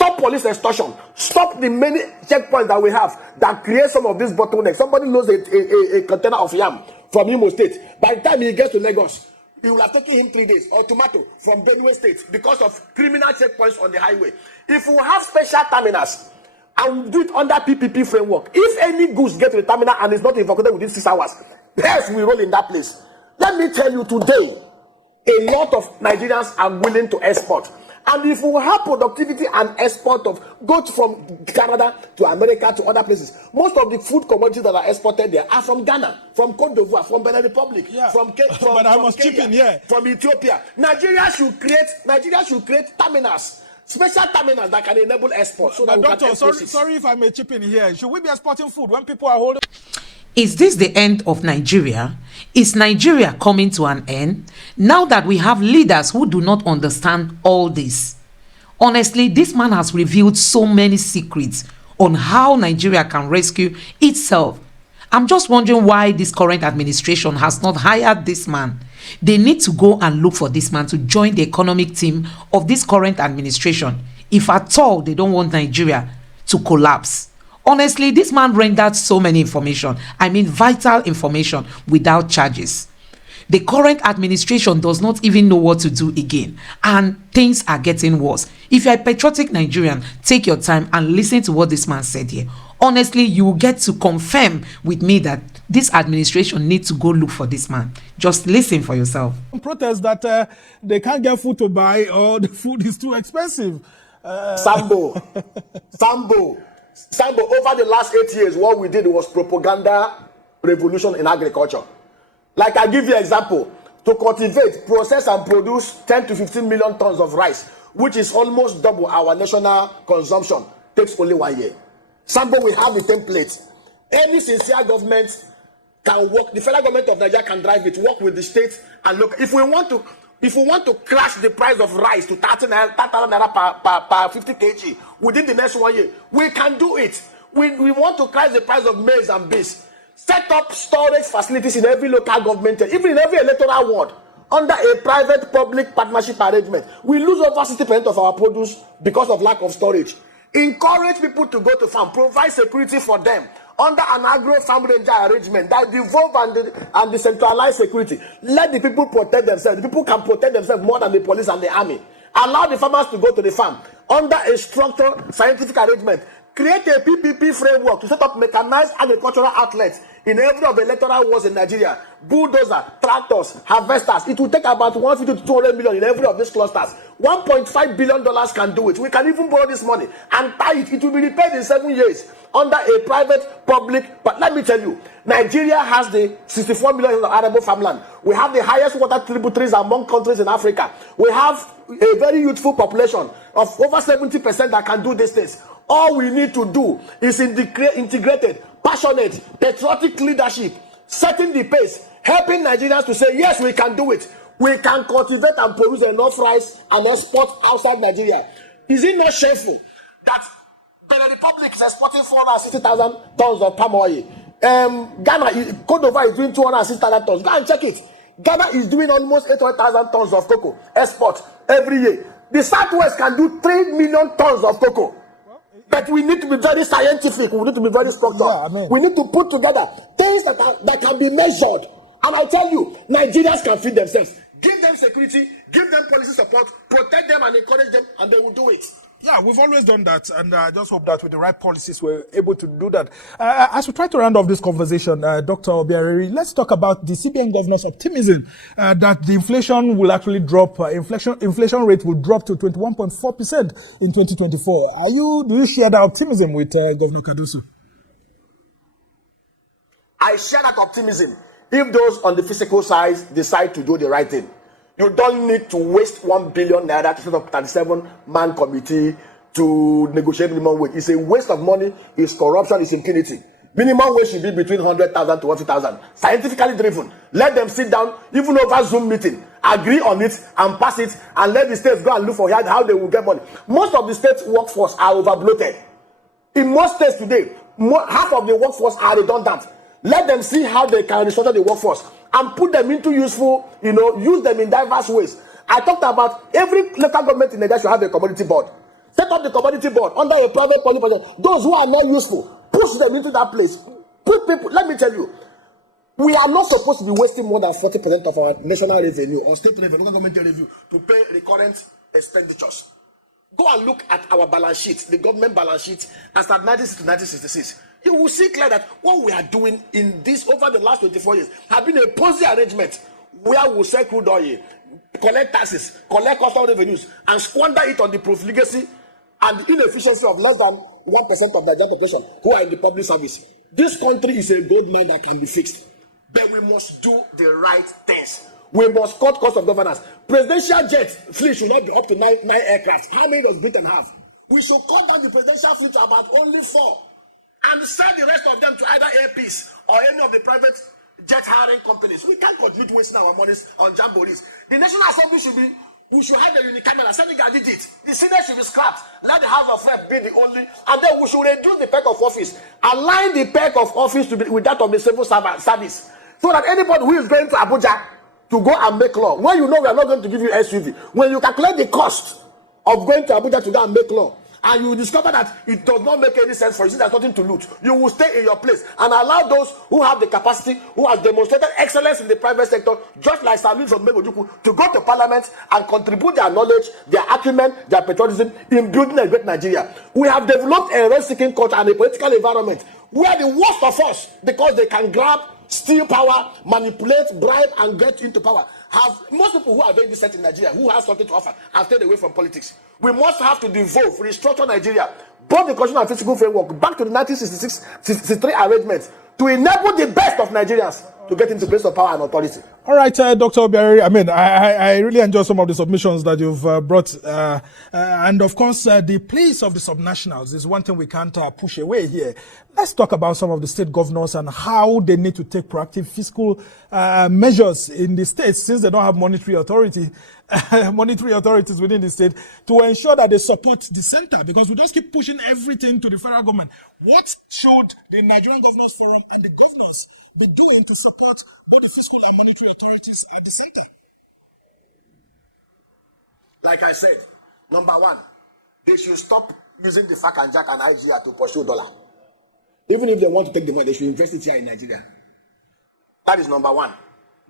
Stop police extortion. Stop the many checkpoints that we have that create some of these bottlenecks. Somebody loads a container of yam from Imo State. By the time he gets to Lagos, it will have taken him 3 days. Or tomato from Benue State because of criminal checkpoints on the highway. If we have special terminals and we do it under PPP framework, if any goods get to the terminal and is not evacuated within 6 hours, yes, we roll in that place. Let me tell you today, a lot of Nigerians are willing to export. And if we have productivity and export of goods from Canada to America to other places, most of the food commodities that are exported there are from Ghana, from Cote d'Ivoire, from Benin Republic, from Kenya, from Ethiopia. Nigeria should create terminals, special terminals that can enable export. So but doctor, sorry if I may chip in here. Should we be exporting food when people are holding? Is this the end of Nigeria? Is Nigeria coming to an end? Now that we have leaders who do not understand all this. Honestly, this man has revealed so many secrets on how Nigeria can rescue itself. I'm just wondering why this current administration has not hired this man. They need to go and look for this man to join the economic team of this current administration, if at all they don't want Nigeria to collapse. Honestly, this man rendered so many information, vital information, without charges. The current administration does not even know what to do again, and things are getting worse. If you're a patriotic Nigerian, take your time and listen to what this man said here. Honestly, you will get to confirm with me that this administration needs to go look for this man. Just listen for yourself. Protest that they can't get food to buy or the food is too expensive. Sambo, over the last 8 years, what we did was propaganda revolution in agriculture. Like I give you an example, to cultivate, process and produce 10 to 15 million tons of rice, which is almost double our national consumption, takes only 1 year. Sambo, we have the template. Any sincere government can work, the federal government of Nigeria can drive it, work with the states and look. If we want to crash the price of rice to 30 naira per 50 kg within the next 1 year, we can do it. We want to crash the price of maize and beans. Set up storage facilities in every local government, even in every electoral ward, under a private-public partnership arrangement. We lose over 60% of our produce because of lack of storage. Encourage people to go to farm, provide security for them under an agro-farm ranger arrangement that devolve and decentralized security. Let the people protect themselves. The people can protect themselves more than the police and the army. Allow the farmers to go to the farm under a structured scientific arrangement. Create a PPP framework to set up mechanized agricultural outlets in every of the electoral wards in Nigeria. Bulldozer, tractors, harvesters. It will take about 150 to 200 million in every of these clusters. $1.5 billion can do it. We can even borrow this money and tie it. It will be repaid in 7 years under a private, public. But let me tell you, Nigeria has the 64 million of arable farmland. We have the highest water tributaries among countries in Africa. We have a very youthful population of over 70% that can do these things. All we need to do is integrated, passionate, patriotic leadership, setting the pace, helping Nigerians to say, yes, we can do it. We can cultivate and produce enough rice and export outside Nigeria. Is it not shameful that Benin Republic is exporting 460,000 tons of palm oil? Ghana, Cote d'Ivoire is doing 260,000 tons. Go and check it. Ghana is doing almost 800,000 tons of cocoa export every year. The Southwest can do 3 million tons of cocoa. But we need to be very scientific. We need to be very structured. Yeah, we need to put together things that can be measured. And I tell you, Nigerians can feed themselves. Give them security, give them policy support, protect them and encourage them, and they will do it. Yeah, we've always done that, and I just hope that with the right policies, we're able to do that. As we try to round off this conversation, Dr. Obiareri, let's talk about the CBN governor's optimism that the inflation will actually drop. Inflation rate will drop to 21.4% in 2024. Do you share that optimism with Governor Kadusu? I share that optimism if those on the fiscal side decide to do the right thing. You don't need to waste 1 billion naira to set up 37-man committee to negotiate minimum wage. It's a waste of money, it's corruption, it's impunity. Minimum wage should be between 100,000 to 1,000. Scientifically driven. Let them sit down, even over Zoom meeting, agree on it and pass it, and let the states go and look for how they will get money. Most of the states' workforce are overbloated. In most states today, half of the workforce are redundant. Let them see how they can restructure the workforce and put them into useful, use them in diverse ways. I talked about every local government in Nigeria should have a commodity board. Set up the commodity board under a private public project. Those who are not useful, push them into that place. Put people, let me tell you, we are not supposed to be wasting more than 40% of our national revenue or state revenue, local government revenue to pay recurrent expenditures. Go and look at our balance sheet, the government balance sheet, as at 1960 to 1966. You will see clearly that what we are doing in this over the last 24 years have been a policy arrangement where we sell crude oil, collect taxes, collect custom revenues, and squander it on the profligacy and the inefficiency of less than 1% of the Nigerian population who are in the public service. This country is a gold mine that can be fixed, but we must do the right things. We must cut cost of governance. Presidential jet fleet should not be up to nine aircraft. How many does Britain have? We should cut down the presidential fleet to about only 4 and sell the rest of them to either Air Peace or any of the private jet hiring companies. We can't continue wasting our money on jamborees. The National Assembly we should have the unicameral. Senegal did it. The Senate should be scrapped. Let the House of Reps be the only, and then we should reduce the peg of office. Align the peg of office to be with that of the civil service, so that anybody who is going to Abuja to go and make law, when you know we are not going to give you SUV, when you calculate the cost of going to Abuja to go and make law, and you discover that it does not make any sense for you, there's nothing to loot, you will stay in your place and allow those who have the capacity, who have demonstrated excellence in the private sector, just like Salud from Megojuku, to go to parliament and contribute their knowledge, their acumen, their patriotism in building a great Nigeria. We have developed a rent-seeking culture and a political environment where the worst of us, because they can grab, steal power, manipulate, bribe, and get into power, have most people who are very decent in Nigeria, who have something to offer, have stayed away from politics. We must have to devolve, restructure Nigeria, both the constitutional and fiscal framework, back to the 1966-63 arrangements, to enable the best of Nigerians to get into place of power and authority. All right, Dr. Obiari, I mean, I really enjoy some of the submissions that you've brought. And of course, the place of the subnationals is one thing we can't push away here. Let's talk about some of the state governors and how they need to take proactive fiscal measures in the states, since they don't have monetary authorities within the state, to ensure that they support the center, because we just keep pushing everything to the federal government. What should the Nigerian Governors Forum and the governors be doing to support both the fiscal and monetary authorities at the center? Like I said, number one, they should stop using the FAC and JAC and IGR to pursue dollar. Even if they want to take the money, they should invest it here in Nigeria. That is number one.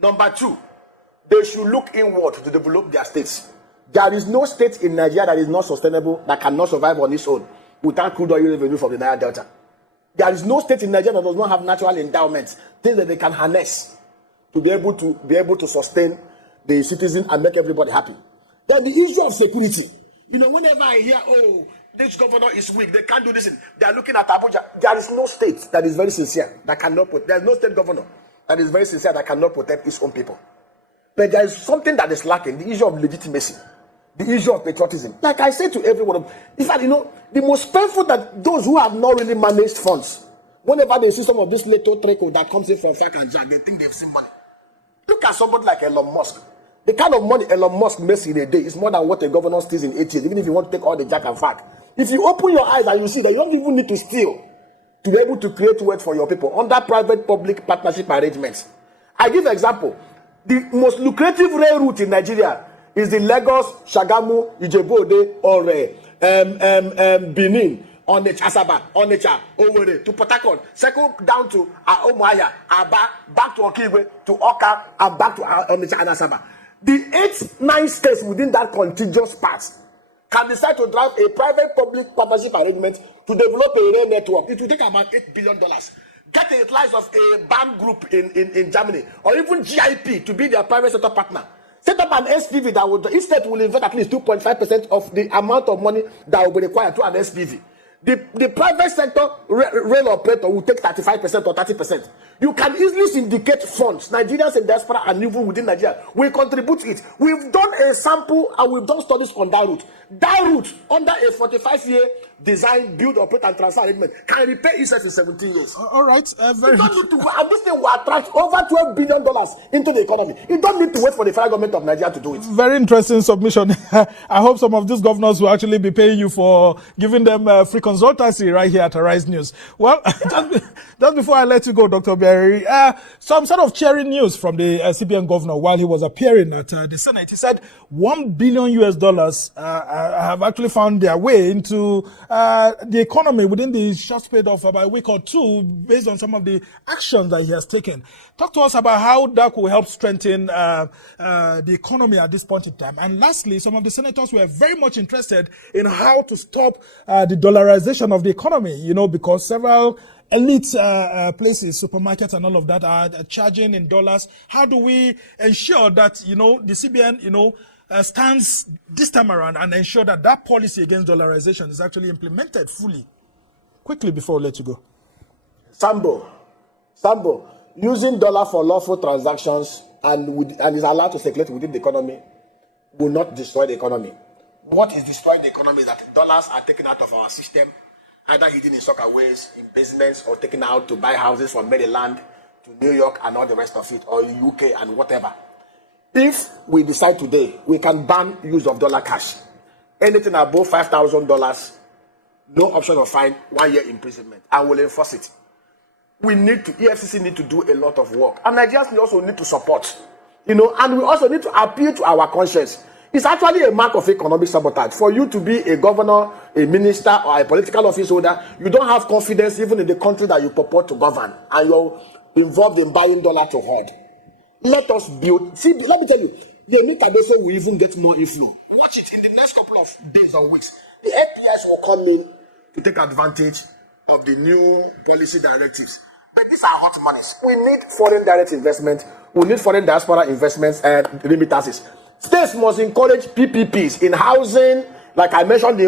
Number two, they should look inward to develop their states. There is no state in Nigeria that is not sustainable, that cannot survive on its own without crude oil revenue from the Nile Delta. There is no state in Nigeria that does not have natural endowments, things that they can harness to be able to sustain the citizen and make everybody happy. Then the issue of security. You know, whenever I hear, oh, this governor is weak, they can't do this, they are looking at Abuja. There is no state that is very sincere that cannot put. There is no state governor that is very sincere that cannot protect its own people. But there is something that is lacking: the issue of legitimacy, the issue of patriotism. Like I say to everyone, in fact, you know, the most painful that those who have not really managed funds, whenever they see some of this little trickle that comes in from FAC and JAC, they think they've seen money. Look at somebody like Elon Musk. The kind of money Elon Musk makes in a day is more than what a governor steals in 8 years, even if you want to take all the JAC and FAC. If you open your eyes and you see that you don't even need to steal to be able to create wealth for your people under private-public partnership arrangements. I give an example. The most lucrative rail route in Nigeria is the Lagos, Shagamu, Ijebu-Ode, or Benin, Onitsha, Asaba, Onitsha, Owerri, to Port Harcourt, circle down to Umuahia, Aba, back to Okigwe, to Oka, and back to Onitsha and Asaba. The 8-9 states within that contiguous part can decide to drive a private-public partnership arrangement to develop a rail network. It will take about $8 billion. Get the utilize of a BAM group in Germany, or even GIP to be their private sector partner. Set up an SPV that would, each state will invest at least 2.5% of the amount of money that will be required to an SPV. The private sector rail operator will take 35% or 30%. You can easily syndicate funds. Nigerians in diaspora and even within Nigeria will contribute it. We've done a sample and we've done studies on that route. That route, under a 45-year design, build, operate, and transfer arrangement, can repay itself in 17 years. All right. You don't need to, and this thing will attract over $12 billion into the economy. You don't need to wait for the federal government of Nigeria to do it. Very interesting submission. I hope some of these governors will actually be paying you for giving them free consultancy right here at Arise News. Well, just before I let you go, Dr. Obiari, Obiari. Some sort of cheering news from the CBN governor while he was appearing at the Senate. He said $1 billion have actually found their way into the economy within the short period of about a week or two, based on some of the actions that he has taken. Talk to us about how that will help strengthen the economy at this point in time. And lastly, some of the senators were very much interested in how to stop the dollarization of the economy, because several elite places, supermarkets and all of that are charging in dollars. How do we ensure that, the CBN, stands this time around and ensure that that policy against dollarization is actually implemented fully? Quickly before we let you go. Sambo, using dollar for lawful transactions and is allowed to circulate within the economy will not destroy the economy. What is destroying the economy is that dollars are taken out of our system, either hidden in soccerways, in basements, or taken out to buy houses from Maryland to New York and all the rest of it, or UK and whatever. If we decide today, we can ban use of dollar cash. Anything above $5,000, no option of fine, 1 year imprisonment, and we'll enforce it. EFCC need to do a lot of work. And Nigerians also need to support, and we also need to appeal to our conscience. It's actually a mark of economic sabotage. For you to be a governor, a minister, or a political office holder, you don't have confidence even in the country that you purport to govern, and you're involved in buying dollar to hoard. Let us build. See, let me tell you, the Mikabeso will even get more inflow. Watch it in the next couple of days or weeks. The FPIs will come in to take advantage of the new policy directives. But these are hot monies. We need foreign direct investment. We need foreign diaspora investments and remittances. States must encourage PPPs in housing, like I mentioned, the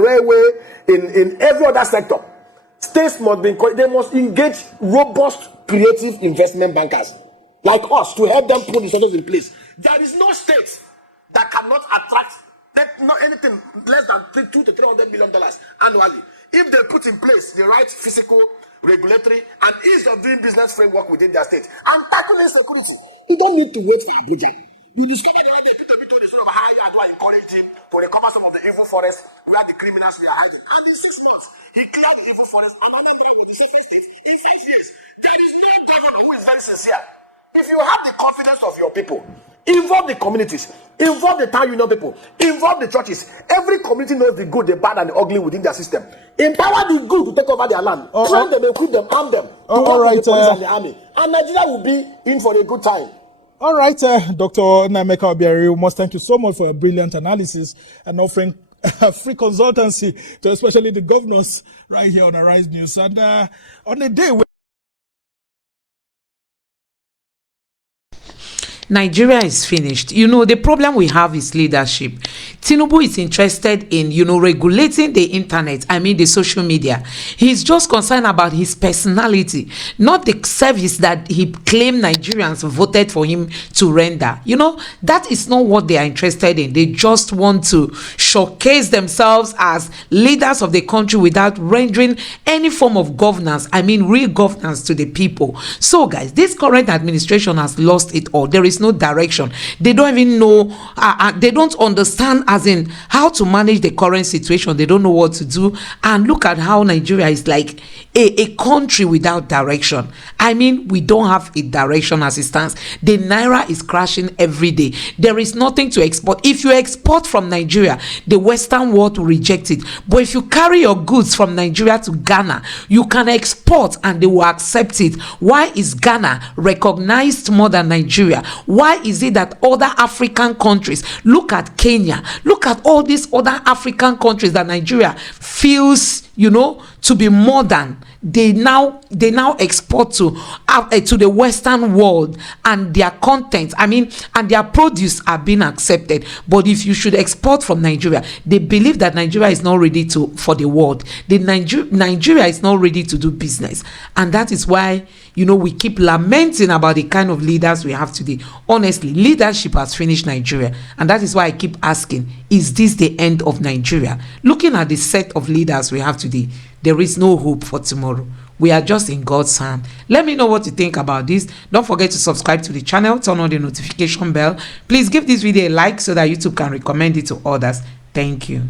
railway, in every other sector. States must be encouraged. They must engage robust, creative investment bankers like us to help them put the structures in place. There is no state that cannot attract anything less than $200 to $300 million annually if they put in place the right fiscal, regulatory, and ease of doing business framework within their state and tackle insecurity. You don't need to wait for Abuja. You discover the way they told the story of how you are encouraging him to recover some of the evil forests where the criminals were hiding. And in 6 months, he cleared the evil forest, and Anambra was the safest state in 5 years. There is no governor who is very sincere. If you have the confidence of your people, involve the communities, involve the town union people, involve the churches. Every community knows the good, the bad, and the ugly within their system. Empower the good to take over their land. Train them, equip them, arm them to work with the police and the army. And Nigeria will be in for a good time. All right, Dr. Nnameka Obiari, we must thank you so much for a brilliant analysis and offering free consultancy to especially the governors right here on Arise News. And on a day where Nigeria is finished. The problem we have is leadership. Tinubu is interested in, regulating the internet, the social media. He's just concerned about his personality, not the service that he claimed Nigerians voted for him to render. That is not what they are interested in. They just want to showcase themselves as leaders of the country without rendering any form of governance, real governance to the people. So, guys, this current administration has lost it all. There is no direction. They don't even know, they don't understand as in how to manage the current situation. They don't know what to do. And look at how Nigeria is like a country without direction. We don't have a direction as it stands. The naira is crashing every day. There is nothing to export. If you export from Nigeria, the Western world will reject it. But if you carry your goods from Nigeria to Ghana, you can export and they will accept it. Why is Ghana recognized more than Nigeria? Why is it that other African countries, look at Kenya, look at all these other African countries that Nigeria feels, to be more than, they now export to the Western world, and their content, and their produce are being accepted. But if you should export from Nigeria, they believe that Nigeria is not ready for the world. Nigeria is not ready to do business, and that is why we keep lamenting about the kind of leaders we have today. Honestly, leadership has finished Nigeria, and that is why I keep asking, is this the end of Nigeria? Looking at the set of leaders we have today, there is no hope for tomorrow. We are just in God's hand. Let me know what you think about this. Don't forget to subscribe to the channel, turn on the notification bell. Please give this video a like so that YouTube can recommend it to others. Thank you.